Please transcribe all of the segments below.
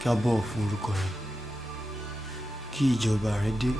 kí a bọ̀wọ̀ fún orúkọ rẹ̀, kí ìjọba rẹ̀ dé.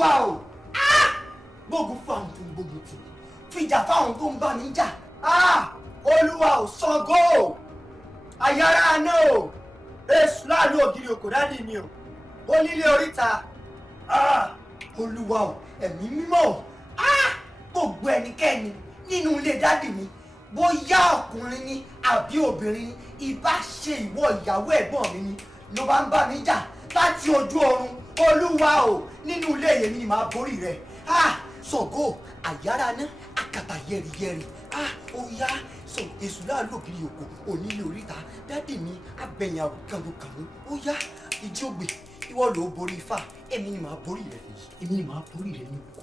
Olúwa o. Gbógun fún àwọn tó ń gbógun tì mí. Fìjà fáwọn tó ń bá mi jà. Olúwa o, Ṣàngó. Àyàrá àná o. Èṣù láàánú ògiri òkò dádì mi o. Onílé oríta. Olúwa o, ẹ̀mí mímọ́ o. Gbogbo ẹnikẹ́ni nínú ilé dádì mi, bóyá ọkùnrin ni àbí obìnrin ni, ìbá ṣe ìwọ ìyàwó ẹ̀gbọ́n mi ni ló bá ń bá mi jà láti ojú ọ̀run. Olúwa o, nínú ilé yẹn ni màá borí rẹ̀. Ṣàngó, àyàrá ná, àkàtà yẹ̀rìyẹ̀rì. Ó yá, sọ èṣù láàlú ògiri òkò, onílé oríta, dádì mi abẹ̀yìn àkàndùkàndù. Ó yá, ìjì ògbè, ìwọ ló borí Ifá, èmi ni màá borí rẹ̀ fèyí, èmi ni màá borí rẹ̀ ní òkò.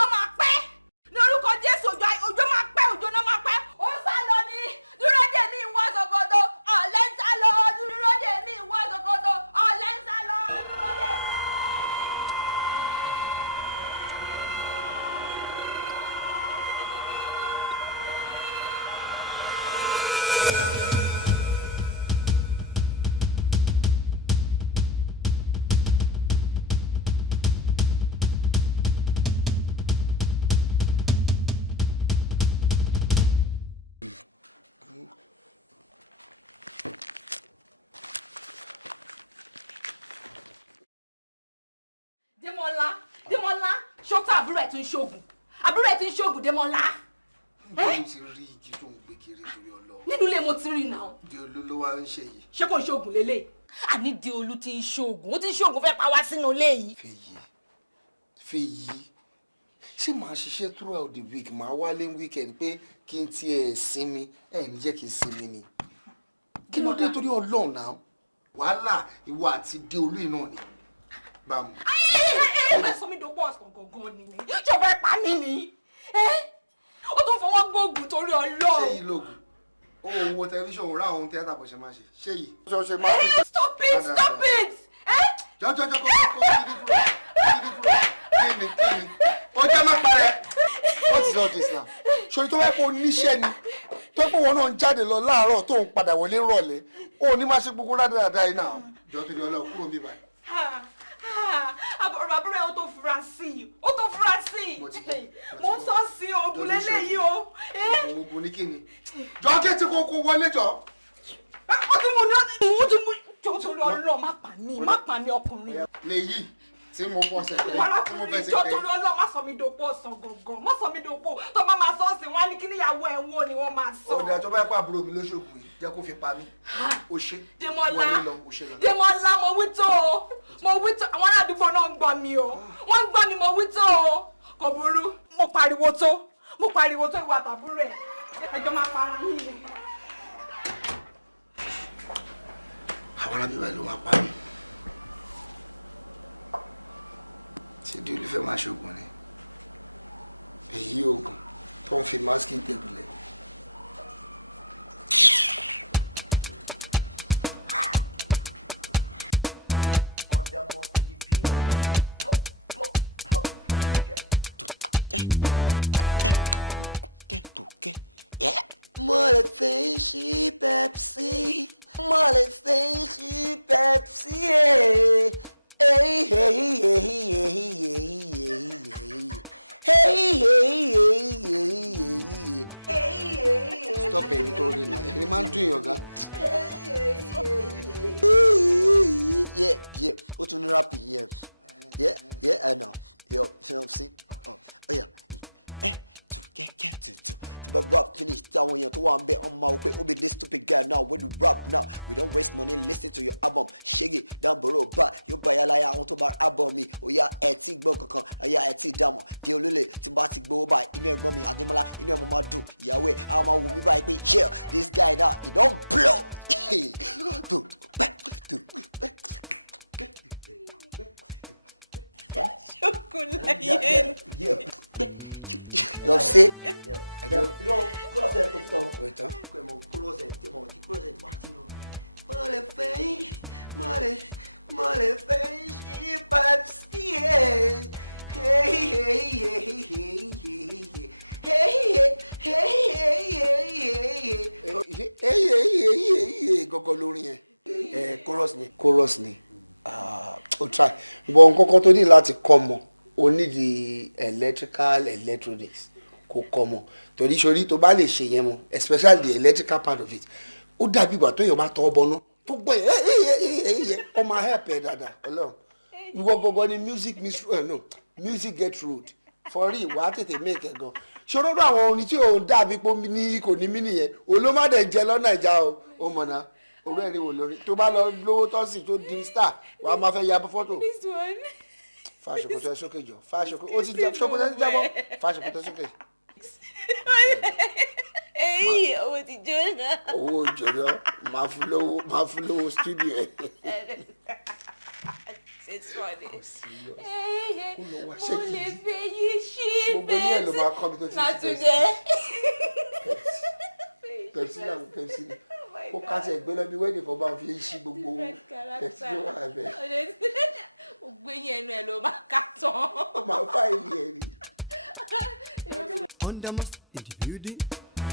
Undermost in the building.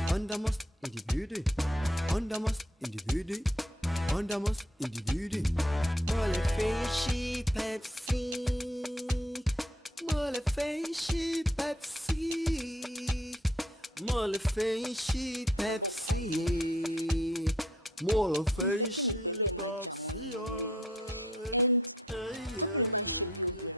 Undermost in the building. Undermost in the building. Undermost in the building. Mole fishy Pepsi. Mole fishy Pepsi. Mole fishy Pepsi. Mole fishy Pepsi. Hey, yeah, yeah.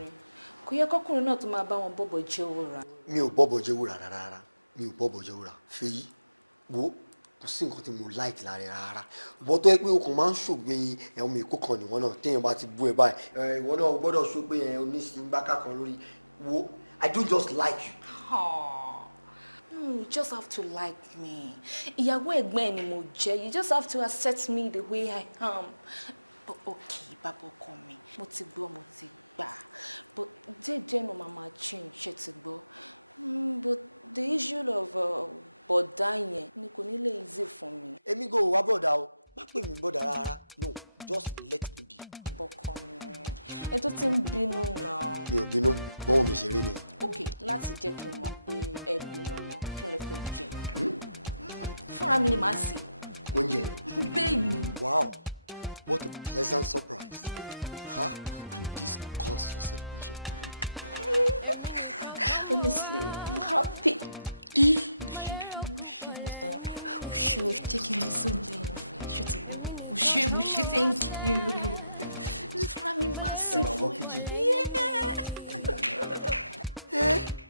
Emi Nikan come around, my little people and you. Emi Nikan come around, my little people and you.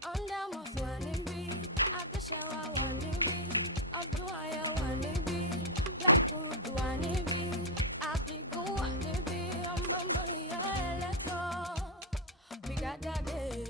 Under my swanning bee, at the shower wanning bee, up to I wanning bee, black food wanning bee, at the go wanning bee, I'm a boy, let go. We got that day.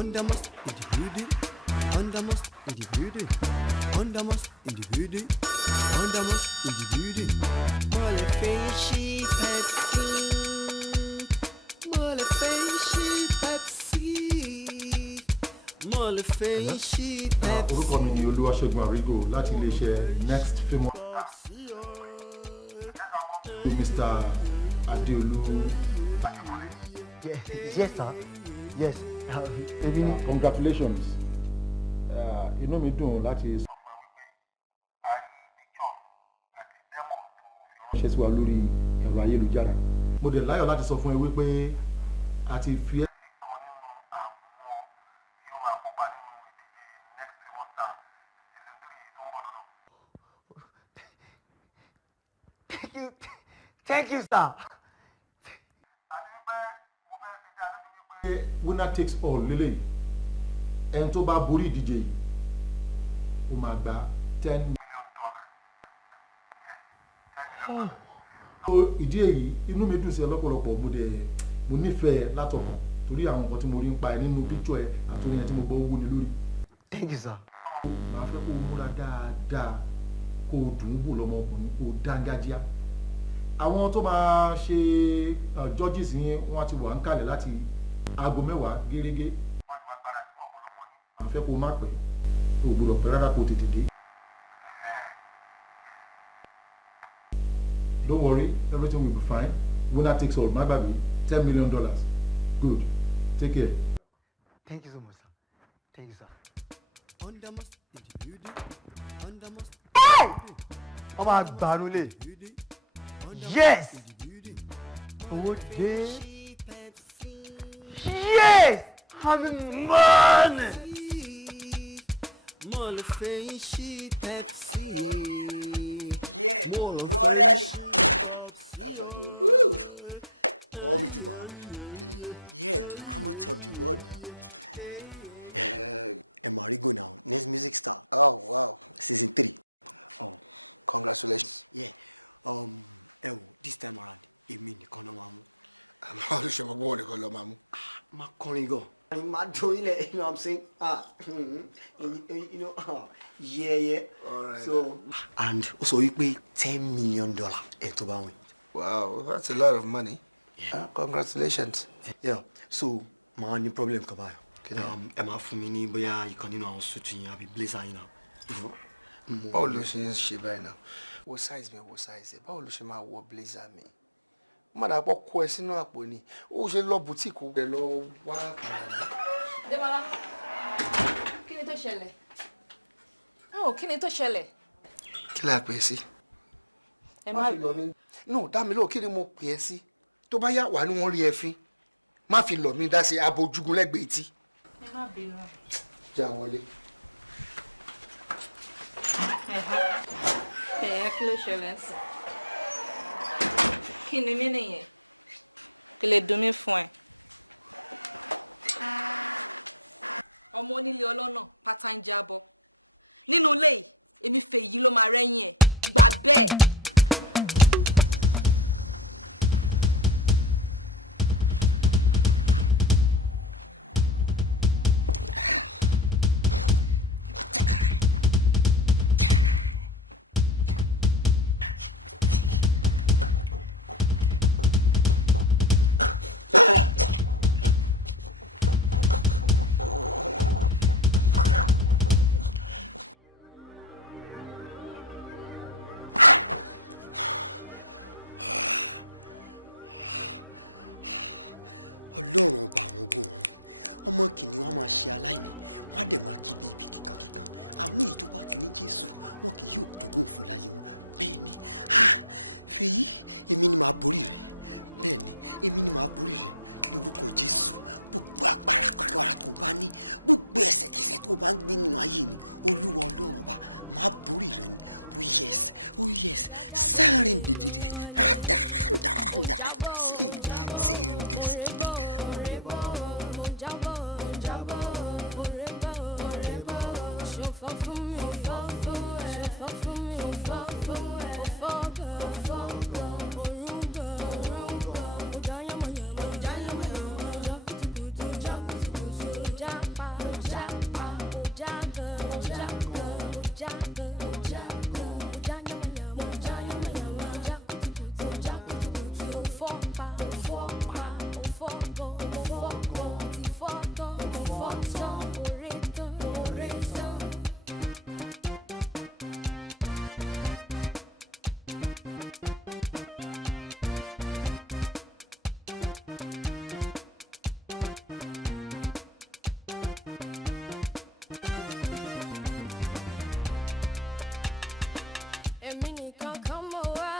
Undermost in the building, undermost in the building, undermost in the building, undermost in the building. Mole fishy Pepsi, mole fishy Pepsi, mole fishy Pepsi. Orúkọ mi ni Olúwaṣẹ́gun Àrígò láti iléeṣẹ́ Next Famous Mr. DEOLU. Yes, sir. Yes. Congratulations. Inú mi dùn láti sọ ṣe sí wa lórí ẹ̀rọ ayélujára. Mo dẹ̀ láyọ̀ láti sọ fún ẹ wípé a ti fi ẹ́ Thank you, sir. Winner takes all lélẹ̀ ẹni tó bá borí ìdíje yìí ó máa gba $10 million. Ìdí èyí inú mi dùn sí ẹ lọ́pọ̀lọpọ̀ mo nífẹ̀ẹ́ látọkàn torí àwọn nǹkan tí mo rí ń pa ẹ nínú picture ẹ àtòrí yẹn tí mo gbọ́ owó ni lórí. Thank you, sir. màá fẹ́ kó o múra dáadáa kó o dùn ún wò lọ́mọkùnrin kó o dángájíá. àwọn tó máa ṣe judges yẹn wọ́n ti wà ń kalẹ̀ láti aago 10 gẹ́gẹ́. màá fẹ́ kó o má pẹ́ o gbọ́dọ̀ pẹ́ rárá kó o tètè dé. Don't worry, everything will be fine. Winner takes all. My baby, $10 million. Good. Take care. Thank you so much, sir. Thank you, sir. Undermus in the building. Undermus Ọmọ àgbànulè. building. Yes! In the building. Owó dé. Yes! I'm in money! Mo lè fẹ́ ṣí Pepsi. Mo lè fẹ́ ṣí Pepsi. Emi Nikan come over.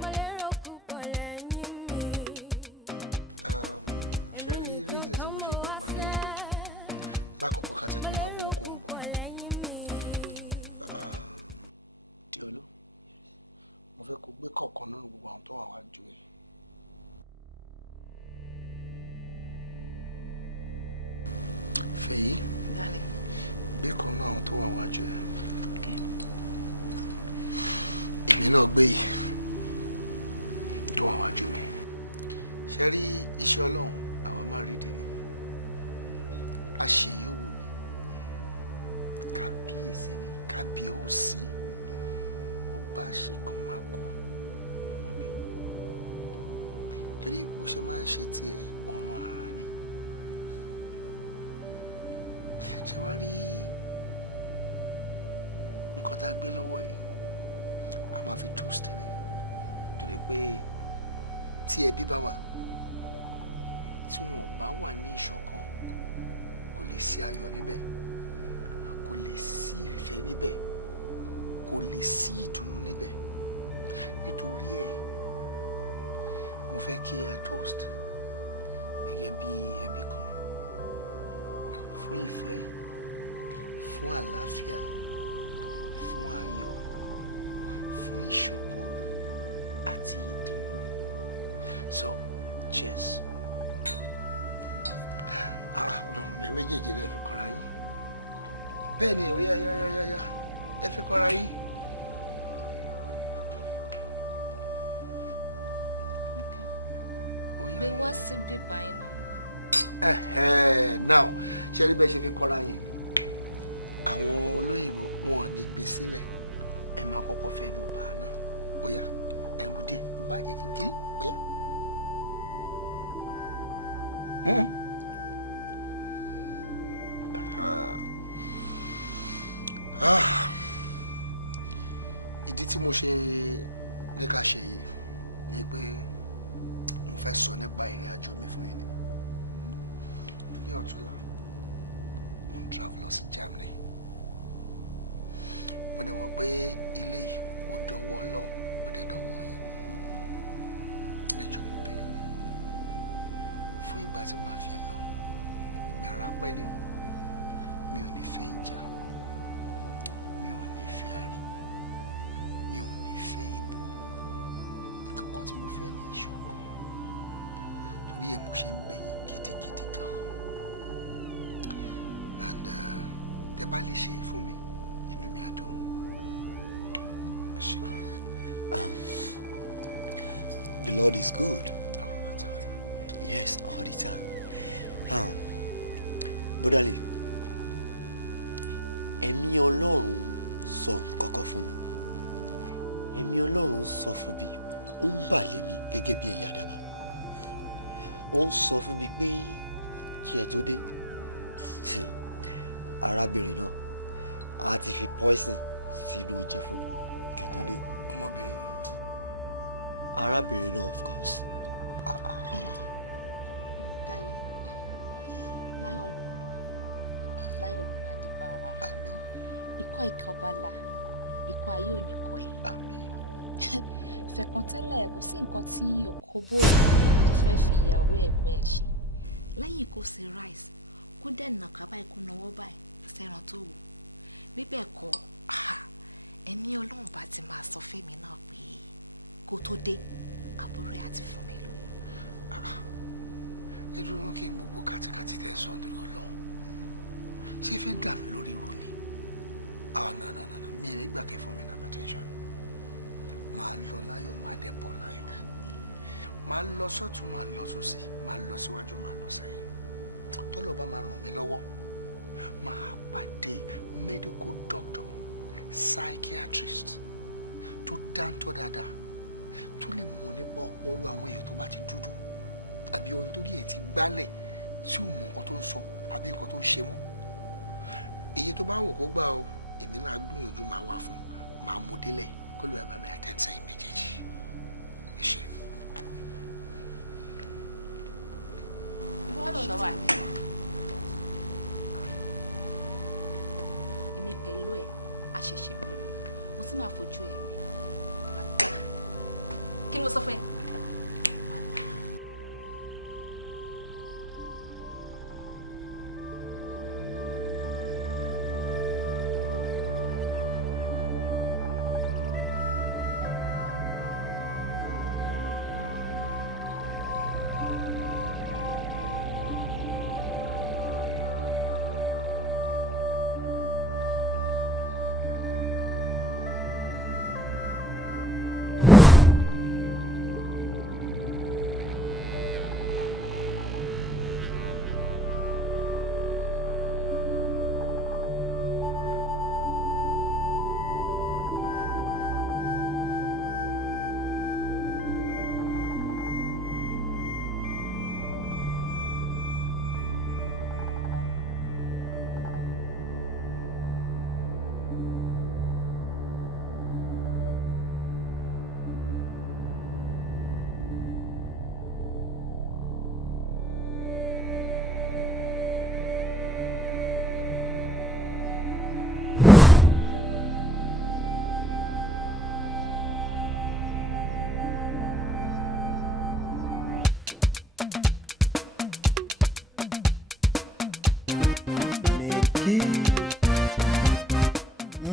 My little couple and me.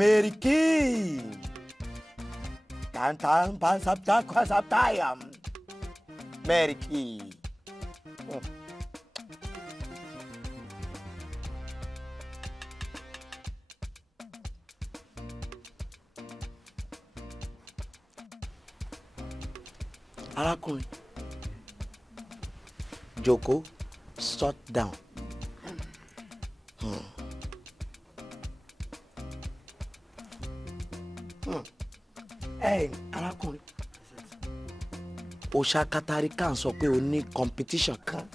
American. Tantan pansapta kwasaptayam. American. Arákùnrin, jókòó, shut down. Arákùnrin, òòṣà Katari kan sọ pé o ní competition kan.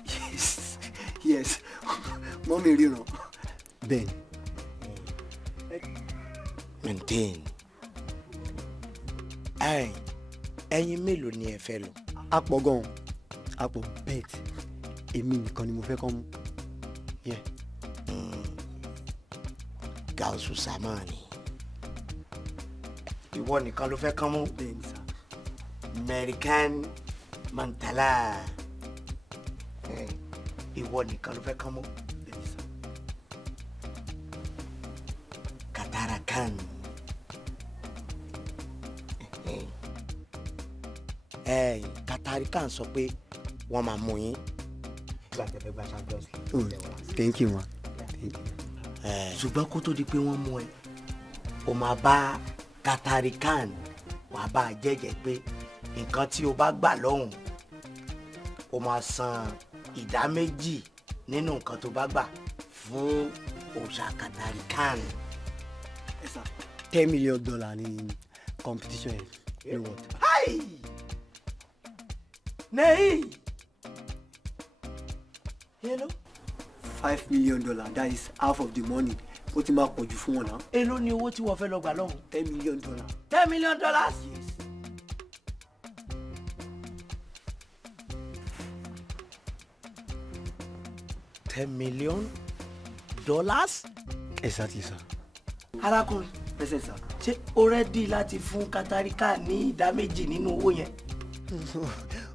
Yes, mọ́mí ríran. Bẹ́ẹ̀ni. Maintain. Ẹyin mélòó ni ẹ fẹ́ lọ? A pọ̀ gan-an, a pọ̀ bẹ́ẹ̀ èmi nìkan ni mo fẹ́ kàn mú. Gausu Samani. Ìwọ nìkan ló fẹ́ kàn mú? Bẹ́ẹ̀ni sá. American Mantala. Ìwọ nìkan ló fẹ́ kàn mú? Bẹ́ẹ̀ni sá. Katarakan. Katari kan sọ pé wọ́n máa mú yín. Oh, thank you ma. Thank you. Ṣùgbọ́n kó tó di pé wọ́n mú ẹ, o máa bá Katari kan wàá bá a jẹ́jẹ́ pé nǹkan tí o bá gbà lọ́hùn, o máa san ìdá méjì nínú nǹkan tó bá gbà fún òòṣà Katari kan. $10 million ní competition yẹn. Hi! Nei! Hello? $5 million, that is half of the money. Ó ti máa pọ̀ jù fún wọn náà. Èló ni owó tí wọ́n fẹ́ lọ gbà lọ́hùn? $10 million. $10 million? Yes. $10 million? Exactly sir. Arákùnrin, Present sir. ṣé o ready láti fún Katari kan ní ìdá méjì nínú owó yẹn?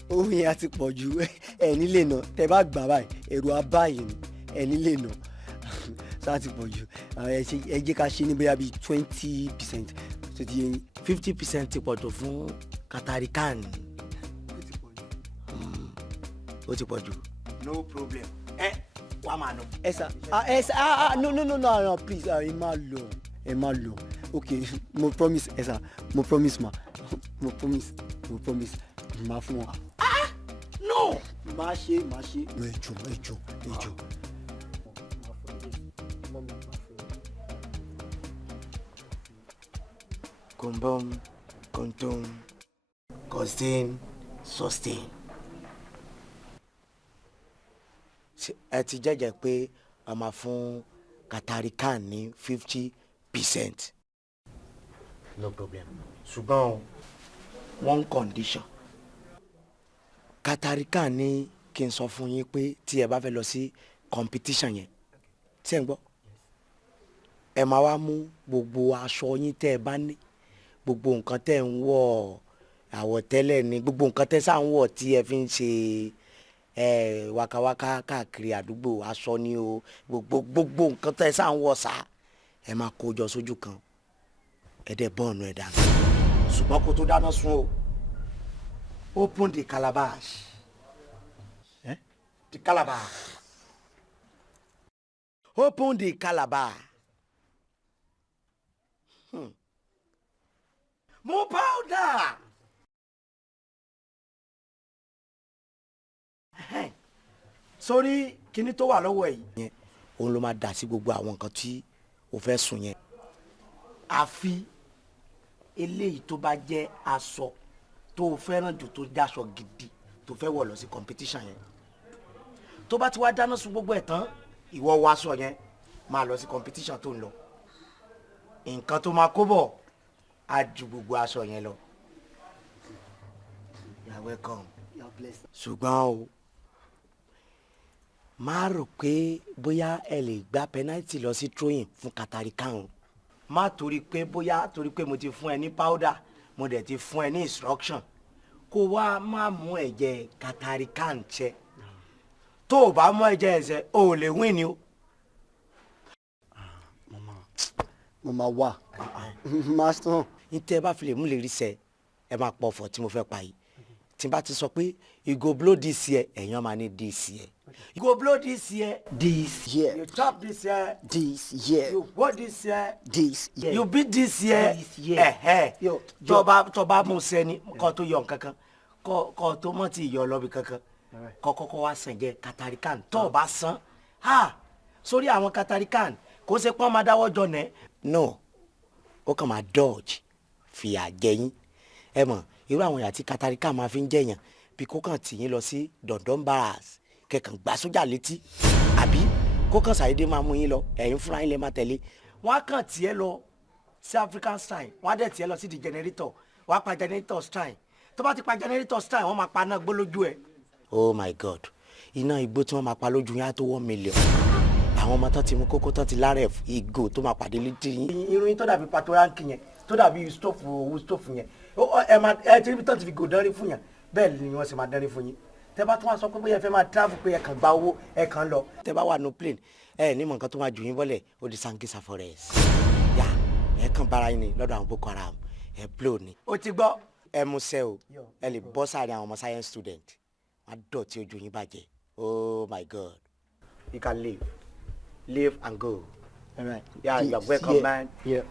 Owó yẹn á ti pọ̀ jù ẹ nílé náà. Tẹ́ bá gbà báyìí, ẹ̀rù á báyìí ni ẹ nílé náà. Sáà ti pọ̀ jù. Ẹ jẹ́ ká ṣe ní bóyá bíi 20%. Tó ti yé yín. 50% ti pọ̀ tó fún Katari kan. Ó ti pọ̀ jù. No problem. Wá máa lọ. No, please, ẹ má lọ. Okay, mo promise, mo promise ma. Mo promise. Má fún wọn. No. Má ṣe. Ẹ jọ̀ọ́. Kumbum, kuntum, sustain, sustain. Ẹ ti jẹ́jẹ́ pé a máa fún Katari kan ní 50%. No problem. Ṣùgbọ́n one condition. Katari kan ní kí n sọ fún yín pé tí ẹ bá fẹ́ lọ sí competition yẹn, tí ẹ ń gbọ́, ẹ máa wá mú gbogbo aṣọ yín tẹ́ ẹ bá ní, gbogbo nǹkan tẹ́ ń wọ̀, àwọ̀tẹ́lẹ̀ ni, gbogbo nǹkan tẹ́ sáà ń wọ̀ tí ẹ fi ń ṣe wakawaka káàkiri àdúgbò, aṣọ ni o, gbogbo nǹkan tẹ́ sáà ń wọ̀ sá, ẹ máa kó jọ sójú kan, ẹ dẹ̀ bọ́ọ̀nù ẹ̀ dànù. Ṣùgbọ́n kó tó dáná sun o, open the calabash. The calabash. Open the calabash. More powder. Sorry, kíní tó wà lọ́wọ́ yìí. Òun ló máa dà sí gbogbo àwọn nǹkan tí o fẹ́ sùn yẹn. Àfi eléyìí tó bá jẹ́ aṣọ tó o fẹ́ràn jù tó jẹ́ aṣọ gidi tó fẹ́ wọ̀ lọ sí competition yẹn. Tó bá ti wá dáná sun gbogbo ẹ̀ tán, ìwọ wọ aṣọ yẹn máa lọ sí competition tó ń lọ. Nǹkan tó máa kó bọ̀ á ju gbogbo aṣọ yẹn lọ. You are welcome. You are blessed. Ṣùgbọ́n o, má rò pé bóyá ẹ lè gba penalty lọ sí throwing fún Katari kan o. Má torí pé mo ti fún ẹ ní powder, mo dẹ̀ ti fún ẹ ní instruction kó wá má mú ẹ̀jẹ̀ Katari kan ṣẹ. Tó o bá mú ẹ̀jẹ̀ ẹ̀ṣẹ̀ o ò lè win ni o. Mama wá. Master. Ntẹ́ bá fi lè mú lè rí sẹ́ ẹ máa pọ̀ fọ̀ tí mo fẹ́ pa yìí. Tí n bá ti sọ pé you go blow this year ẹ̀yàn máa ní this year. You go blow this year. This year. You chop this year. This year. You go this year. This year. You beat this year. This year. Yo. Tọba mo sẹ́ni kọ́ tó yọ nǹkankan kọ́ tó mọ̀ tí yọ lọ́bi kankan kọ́kọ́ wá sàn jẹ́ katarikan tó bá san sórí àwọn katarikan kò ṣe pọ́n máa dáwọ́ jọ nẹ́. No ó kàn máa dodge fìyà jẹyìn ẹ mọ̀ irú àwọn ìyà tí katarikan máa fi ń jẹyàn bí kò kàn tì yín lọ sí Dondon Barracks kẹkàn gbà sójà létí àbí kó kàn ṣàdédé máa mú yín lọ ẹ̀yin fúnra yín lè máa tẹ̀lé wọ́n á kàn tiẹ̀ lọ sí African style wọ́n á dẹ̀ tiẹ̀ lọ sí the generator wọ́n á pa generator style tó bá ti pa generator style wọ́n máa pa náà gbó lójú ẹ̀. Oh my God iná igbó tí wọ́n máa pa lójú yín á tó 1 million àwọn ọmọ tó ti mú kókó tó ti lárẹ̀ ìgò tó máa pàdé létí yín. irun yín tó dàbí pàtó ránkì yẹn tó dàbí stóòfù yẹn ẹ ti rí bí tó ti fi gò dánrí fún yẹn bẹ́ẹ̀ ni wọ́n sì máa dánrí fún yín tẹ́ bá tún wá sọ pé bóyá ẹ fẹ́ máa travel pé ẹ kàn gba owó ẹ kàn lọ. tẹ́ bá wà no plane ẹ ní mọ̀ nǹkan tó máa jù yín bọ́lẹ̀ ó di Sangisa forest yà ẹ kàn bára yín ni lọ́dọ̀ àwọn Boko Haram ẹ blow ni. ó ti gbọ́ ẹ mú sẹ́ o ẹ lè bọ́ sáré àwọn ọmọ science student wọ́n á dọ̀tí ojú yín bàjẹ́. Oh my God you can live and go. All right. Yeah, you're welcome, man. Yeah.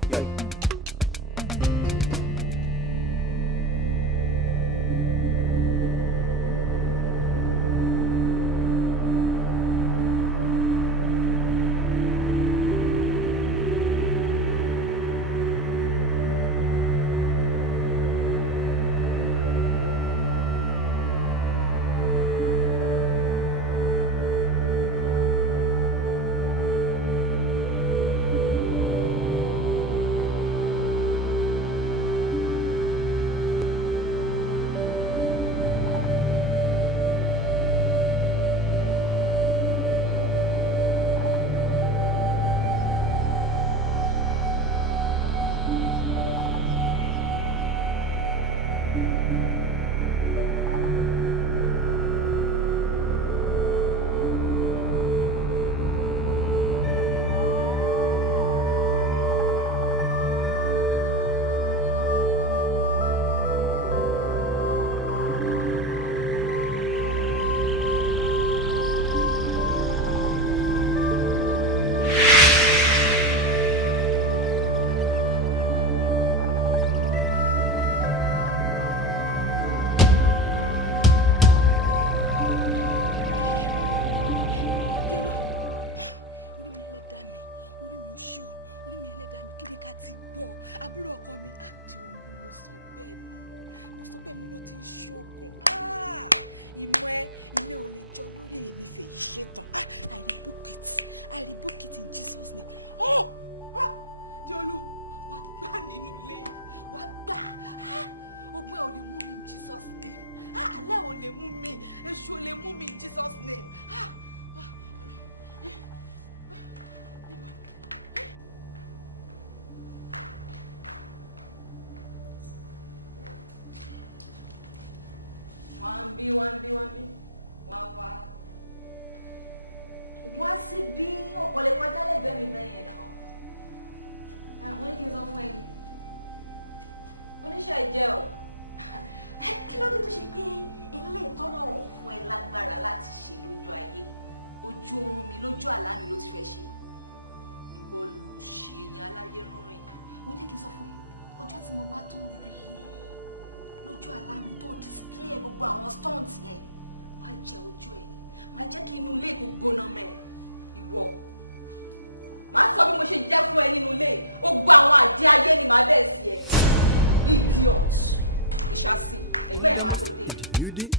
Undermost in the building,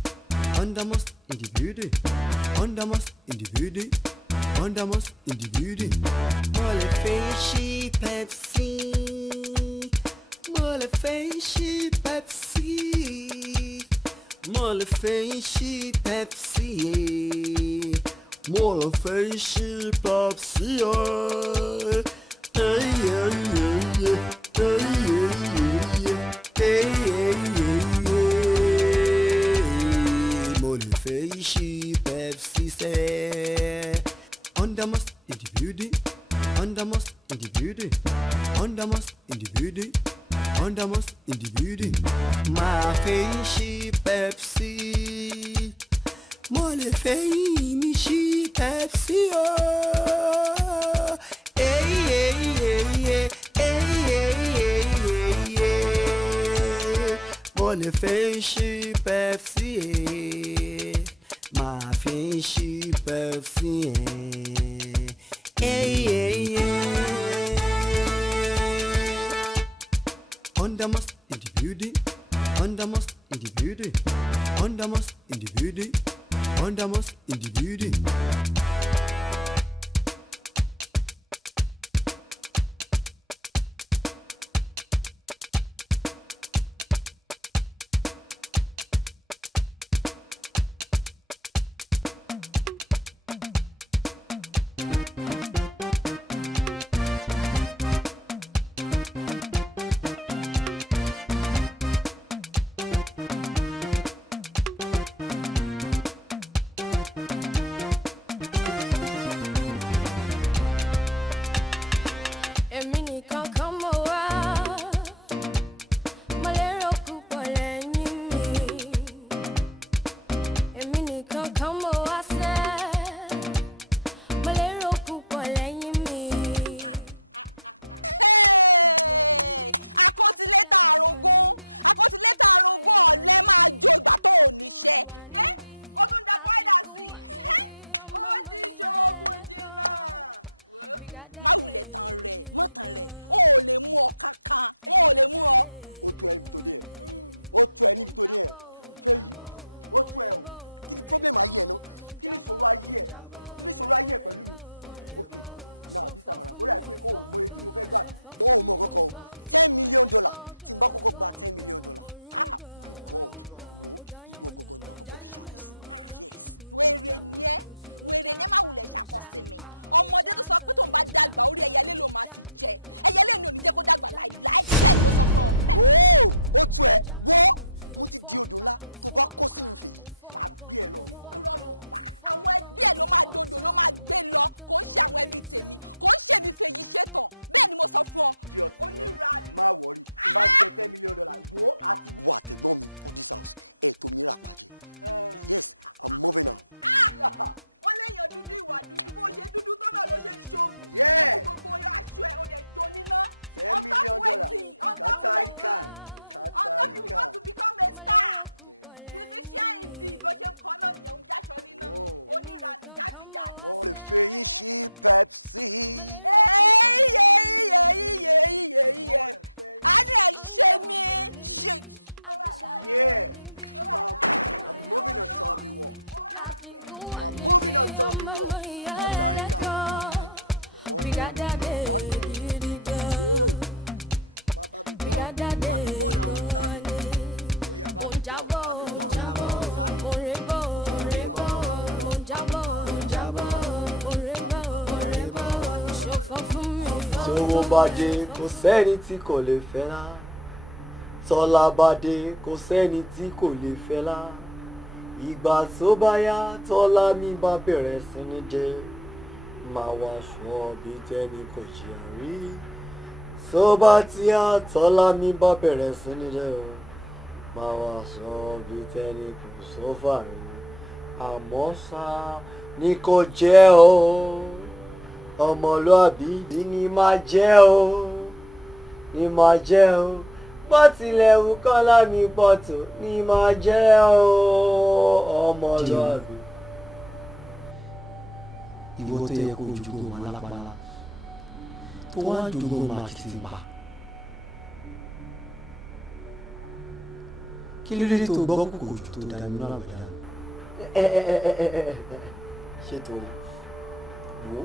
undermost in the building, undermost in the building, undermost in the building. Mole fishy Pepsi, mole fishy Pepsi, mole fishy Pepsi, mole fishy Pepsi. Hey yeah yeah yeah, hey yeah yeah yeah, hey yeah yeah yeah. Mole fishy Pepsi say. Undermost in the building, undermost in the building, Undermost in the building. Undermost in the building. Máa fẹ́ ṣí Pepsi. Mo lè fẹ́ yín mi ṣí Pepsi o. Mo lè fẹ́ ṣí Pepsi. Máa fẹ́ ṣí Pepsi. Undermost in the building. Undermost in the building. Undermost in the building. Undermost in the building. Emi Nikan come over. Malero púpọ̀ lẹ́yìn mi. Emi Nikan come over sẹ́. Malero púpọ̀ lẹ́yìn mi. Emi Nikan come over. Malero púpọ̀ lẹ́yìn mi. Emi Nikan come over sẹ́. Malero púpọ̀ lẹ́yìn mi. Undermost wà níbí. Adéṣẹ́wà wà níbí. Wáyà wà níbí. Àbíkún wà níbí. Ọmọ ìyá ẹlẹ́kọ̀ọ́. Brigadier gidi gan. Brigadier Adekola. Onjabo, onjabo, orebo, orebo. Onjabo, onjabo, orebo, orebo. Ṣòfò fún mi. Tówó bá dé kò sẹ́ni tí kò lè fẹ́ lá. Tọ́lá bá dé kò sẹ́ni tí kò lè fẹ́ lá. Ìgbà tó bá yá tọ́lá mi bá bẹ̀rẹ̀ sí ní jẹ. Máa wá aṣọ bí tẹ́ni kò jìyà rí. Tó bá ti yá tọ́lá mi bá bẹ̀rẹ̀ sí ní jẹ o. Máa wá aṣọ bí tẹ́ni kò sọ́fà rí. Àmọ́ ṣá ni kò jẹ́ o. Ọmọlúàbí ni máa jẹ́ o. Ni máa jẹ́ o. Bó tilẹ̀ wù kọ́lá mi pọ̀ tó ni máa jẹ́ o. Ọmọlúàbí. Ìwọ tó yẹ kó jogún ọmọ alápálá tó wá jogún ọmọ àkìtì pa. Kí ló dé tó gbọ́ kòkòrò tó dára nínú àbẹ̀dá? Ṣé torí wo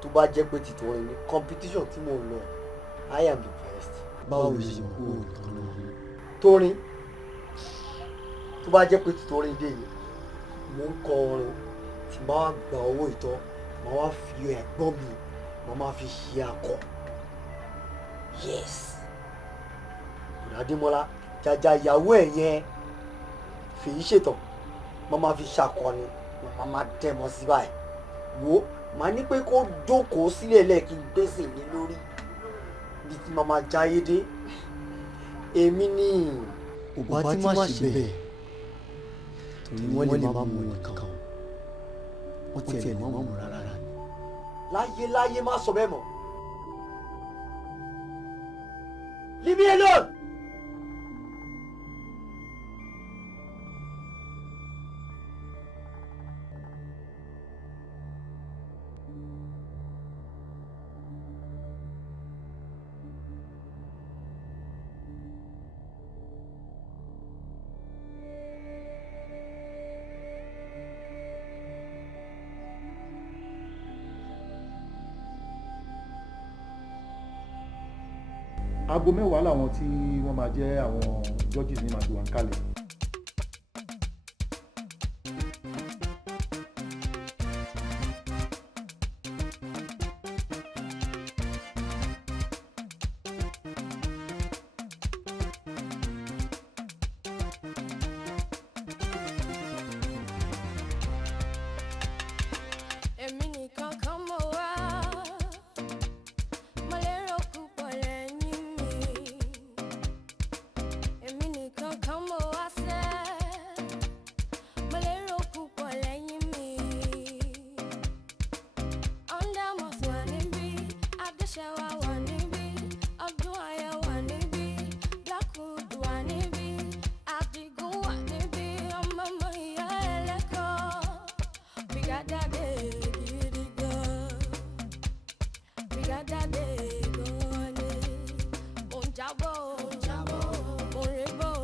tó bá jẹ́ pé ti torí ni competition tí mo lọ I am the best. Báwo ló ṣe mọ̀ kó o nìkan náà? Torí tó bá jẹ́ pé ti torí dé yìí mo ń kọ orin tí máa gba owó ìtọ́ máa wá fi ẹ̀gbọ́n mi máa máa fi ṣe akọ. Yes. Adémọ́lá jàjà ìyàwó ẹ̀ yẹn fèyí ṣètò máa máa fi ṣàkọni máa máa dẹ̀mọ́ sí báyìí. Wo màá ní pé kó jókòó sílẹ̀ lẹ́ẹ̀kí gbèsè ní lórí màmá jáyé dé èmi ní Òbá tí má ṣe bẹ́ẹ̀ torí wọ́n lè má mú nìkan wọ́n tiẹ̀ lè má mú rárá ni. láyé má sọ bẹ́ẹ̀ mọ́. Leave me alone. aago mẹ́wàá làwọn tí wọ́n máa jẹ́ àwọn judges ní màá ti wà ń kalẹ̀. Emi Nikan come over. Malero púpọ̀ lẹ́yìn mi. Emi Nikan come over sẹ́. Malero púpọ̀ lẹ́yìn mi. Ọ̀ndà mọ̀sùn wà níbí. Adéṣẹ́wà wà níbí. Odunlade wà níbí. Blackwood wà níbí. Adigun wà níbí. Ọmọ ìyá ẹlẹ́kọ̀ọ́. Brigadade gidi gan. Brigadade gan ni. Mo ń jábọ̀, mo ń rébọ̀,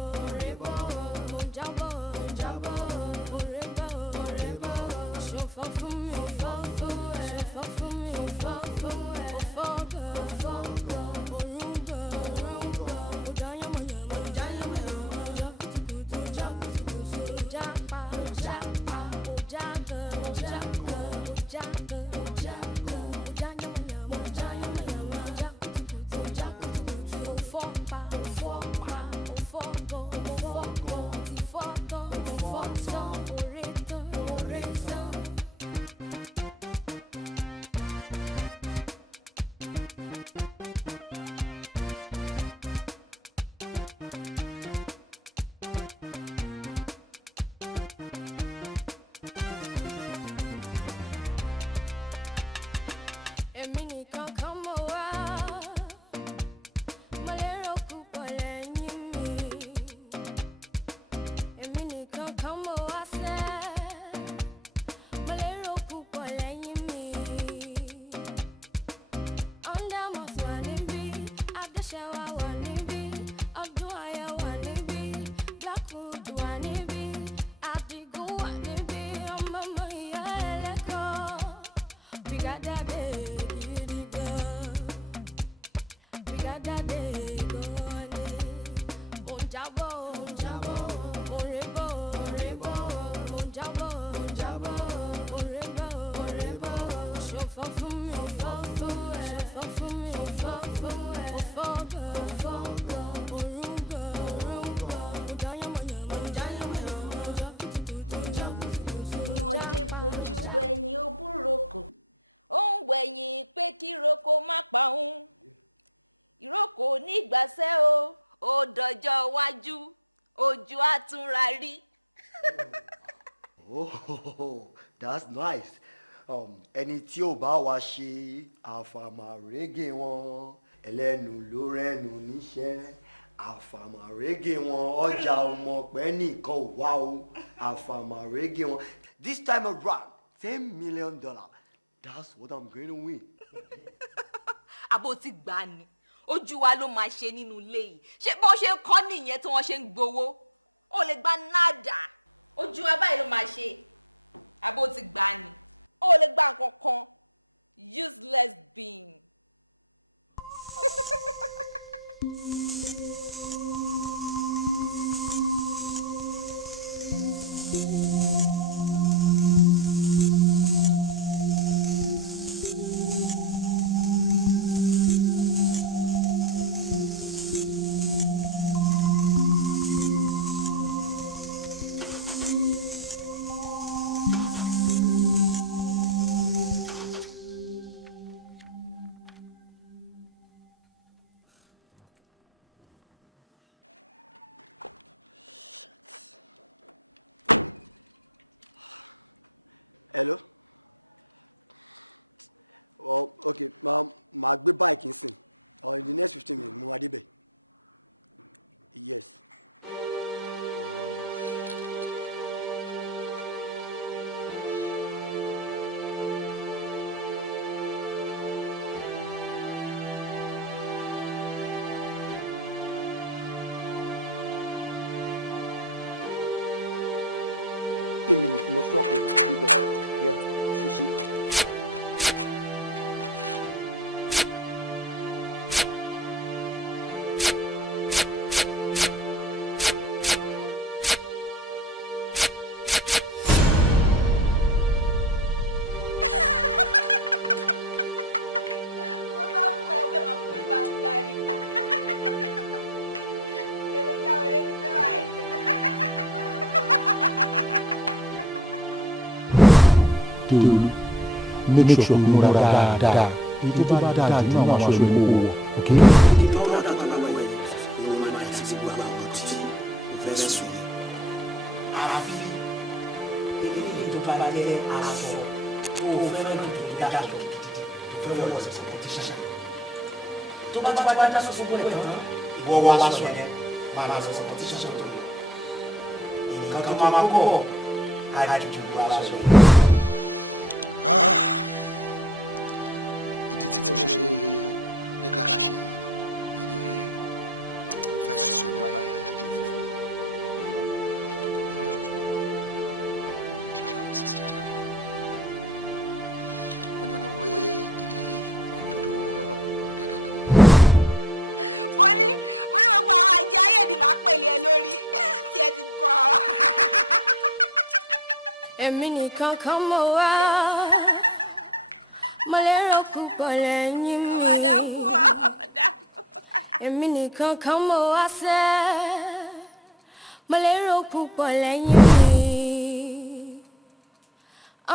mo ń jábọ̀, mo ń rébọ̀. Ṣòfò fún mi, ṣòfò fún mi, òfò gan, orun gan. Mo já yánmọ̀yánmọ̀, mo já kùtùkùtù, mo já pa, mo já gan, mo já gan, mo já yánmọ̀yánmọ̀, mo já kùtùkùtù, mo fọ́ pa, òfò gan, mo ti fọ́ tán, òré tán. Emi Nikan come over. Malero púpọ̀ lẹ́yìn mi. Emi Nikan come over sẹ́. Malero púpọ̀ lẹ́yìn mi. Ọ̀ndà mọ̀sùn wà níbí. Adéṣẹ́wà wà níbí. Odunlade wà níbí. Blackwood wà níbí. Adigun wà níbí. Ọmọ ìyá ẹlẹ́kọ̀ọ́. Brigadade gidi gan. Brigadade gan ni. Mo ń jábọ̀, mo ń rébọ̀, mo ń jábọ̀, mo ń rébọ̀. Ṣòfò fún mi, òfò gan, orun gan. Mo já yánmọ̀yánmọ̀, mo já kùtùkùtù, mo já pa. DEOLU make sure kó múra dáadáa èyí tó bá dáa jù náà àwọn aṣọ ìlú kò wọ̀ ok. ìtọ́wọ́ dàgbà bàbá yìí ló máa dà sí gbogbo àwọn tí o fẹ́ sùn yìí. àfi eléyìí tó bá jẹ́ aṣọ tó o fẹ́ lọ́dún tó dáa tó fẹ́ wọ́n lọ sọ̀rọ̀ tí ṣáṣá. tó bá dá sọ gbogbo ẹ̀ tán ìwọ wọ aṣọ yẹn máa lọ sọ̀rọ̀ tí ṣáṣá tó lọ. nǹkan tó máa kó bọ̀ á ju gbogbo aṣọ yẹn. Emi Nikan kan mo wá, mo lérò púpọ̀ lẹ́yìn mi. Emi Nikan kan mo wá sẹ́, mo lérò púpọ̀ lẹ́yìn mi.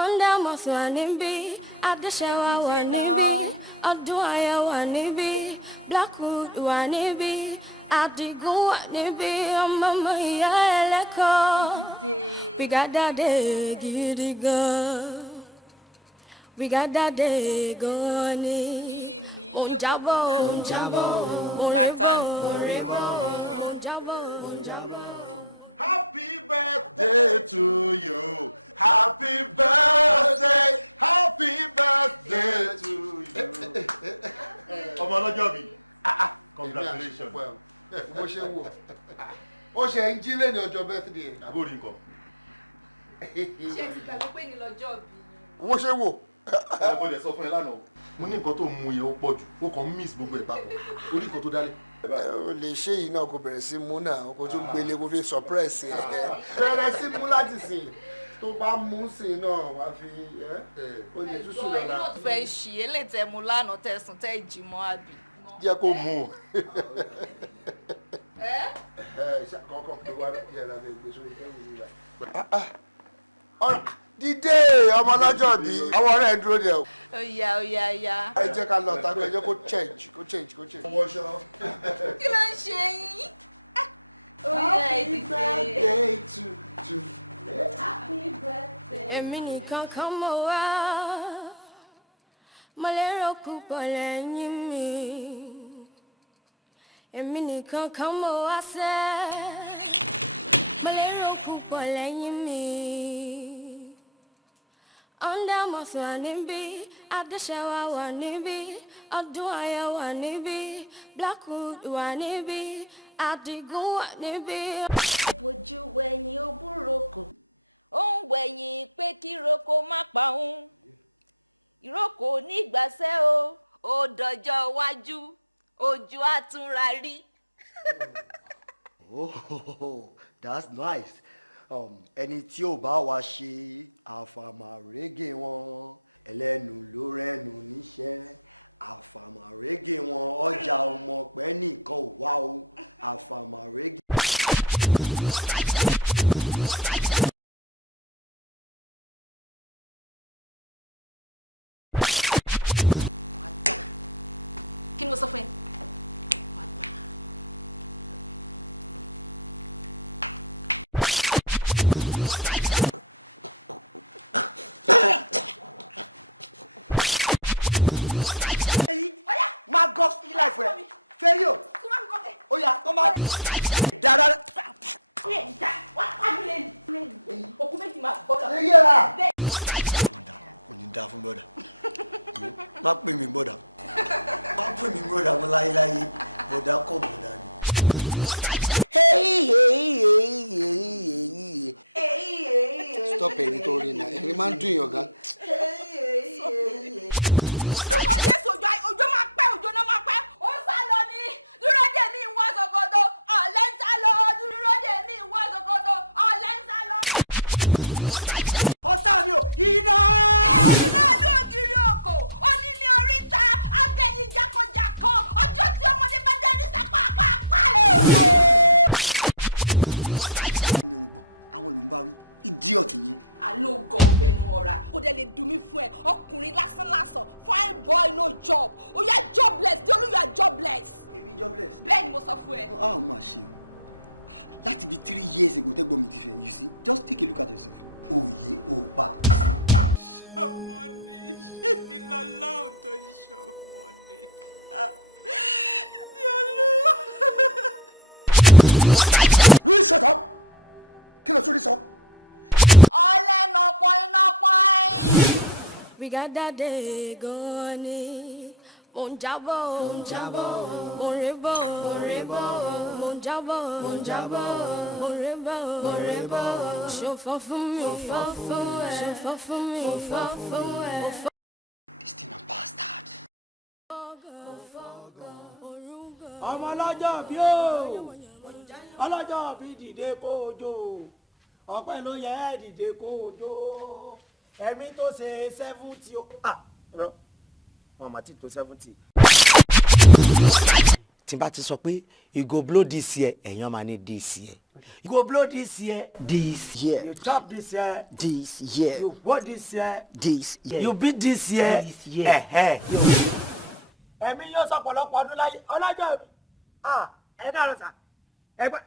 Ọ̀ndàmọ̀sí wà níbí, Adéṣẹ́wà wà níbí, Ọdúnayọ̀ wà níbí, Blackwood wà níbí, Adigun wà níbí, ọmọ ìyá ẹlẹ́kọ̀ọ́. We got that day, giddy girl. We got that day, goni. Monjabo, monrebo, monjabo. Emi Nikan kan mo wá, mo lérò púpọ̀ lẹ́yìn mi. Emi Nikan kan mo wá sẹ́, mo lérò púpọ̀ lẹ́yìn mi. Ọ̀ndàmọ̀sí wà níbí, Adéṣẹ́wà wà níbí, Ọdúnayọ̀ wà níbí, Blackwood wà níbí, Adigun wà níbí. We got that day going. Monjabo, Monrebo, Monjabo, Monrebo, show for me, show for me, ọmọ ọlọ́jọ́ bí ó ọlọ́jọ́ bí dìde kójó ọpẹ́ ló yẹ dìde kójó ẹ̀mí tó ṣe 70 ó wọn mà ti tó 70. tí n bá ti sọ pé you go blow this year ẹ̀yàn máa ní this year you go blow this year you chop this year you vote this year you beat this year ẹ̀mí yóò sọ pọ̀lọpọ̀ ọdún láyé ọlọ́jọ́ mi ẹ dára sà ẹgbẹ́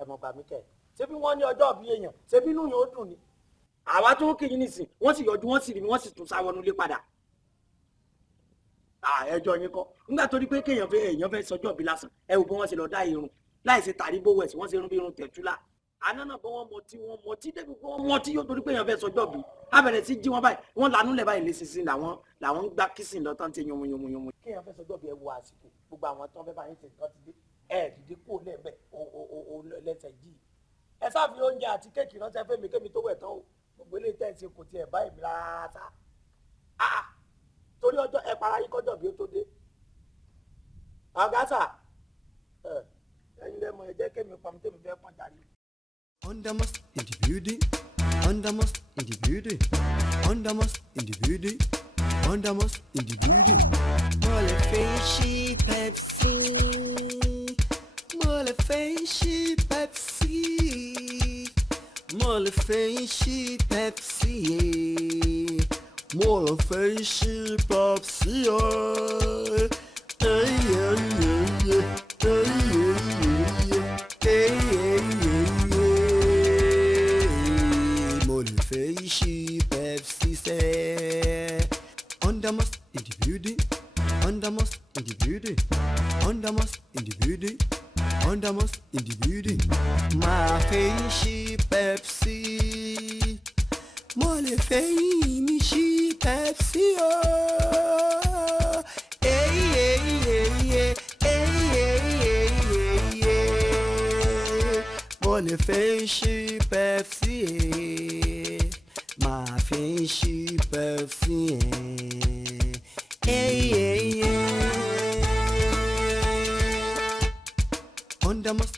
ẹ̀mọ̀ gbà mí kẹ̀ ṣé bí wọ́n ní ọjọ́ bí èèyàn ṣé bí inú yóò dùn ni àwa tó ń kí yín nìsín wọ́n sì yọjú wọ́n sì rí mi wọ́n sì tún sáwọnú lé padà ẹjọ́ yín kọ́ nígbà tó rí pé kéèyàn fẹ́ sọjọ́ bí lásán ẹ wò bí wọ́n ṣe lọ dá irun láì ṣe tàrí bówó ẹ̀sìn wọ́n ṣe irun bí irun tẹ̀túlà àná náà bọ́ wọ́n mọtí débi pé wọ́n mọtí yóò torí pé èèyàn fẹ́ sọjọ́ bí abẹ̀rẹ̀ sí jí wọn báyìí wọ́n lanú lẹ̀ báyìí lẹ́sìn làwọn ń gbá kìsìn lọ tán ti yomuyomuyomu. kéèyàn fẹ́ sọjọ́ bí ẹ wo àsìkò gbogbo àwọn tán fẹ́ báyìí tẹ̀ tán ti dé dìde kó lẹ́ẹ̀bẹ̀ lẹ́sẹ̀ jí ẹ sáfi oúnjẹ àti kéèkì ránṣẹ́ fẹ́mi kémi tó wẹ̀ tán o gbogbo ilé tẹ̀sí kò tiẹ̀ báyìí mi rárá torí ọjọ́ ẹ para yín kọjọ́ bí ó tó dé àgásà ẹ̀yin lẹ́mọ̀ ẹ jẹ́ kémi pàmò tèmi fẹ́ pọ́n jáde. Undermost in the building, undermost in the building, undermost in the building, undermost in the building. Mole fishy Pepsi, mole fishy Pepsi, mole fishy Pepsi, mole fishy Pepsi. Hey yeah yeah yeah, hey yeah yeah yeah, hey yeah yeah yeah. Fishy Pepsi say undermost in the building, undermost in the building, undermost in the building, undermost in the building. My fishy Pepsi, mole fishy Pepsi oh. Hey hey hey hey hey hey hey hey. Mole fishy Pepsi. My fishy Pepsi, hey, hey, hey. Undermost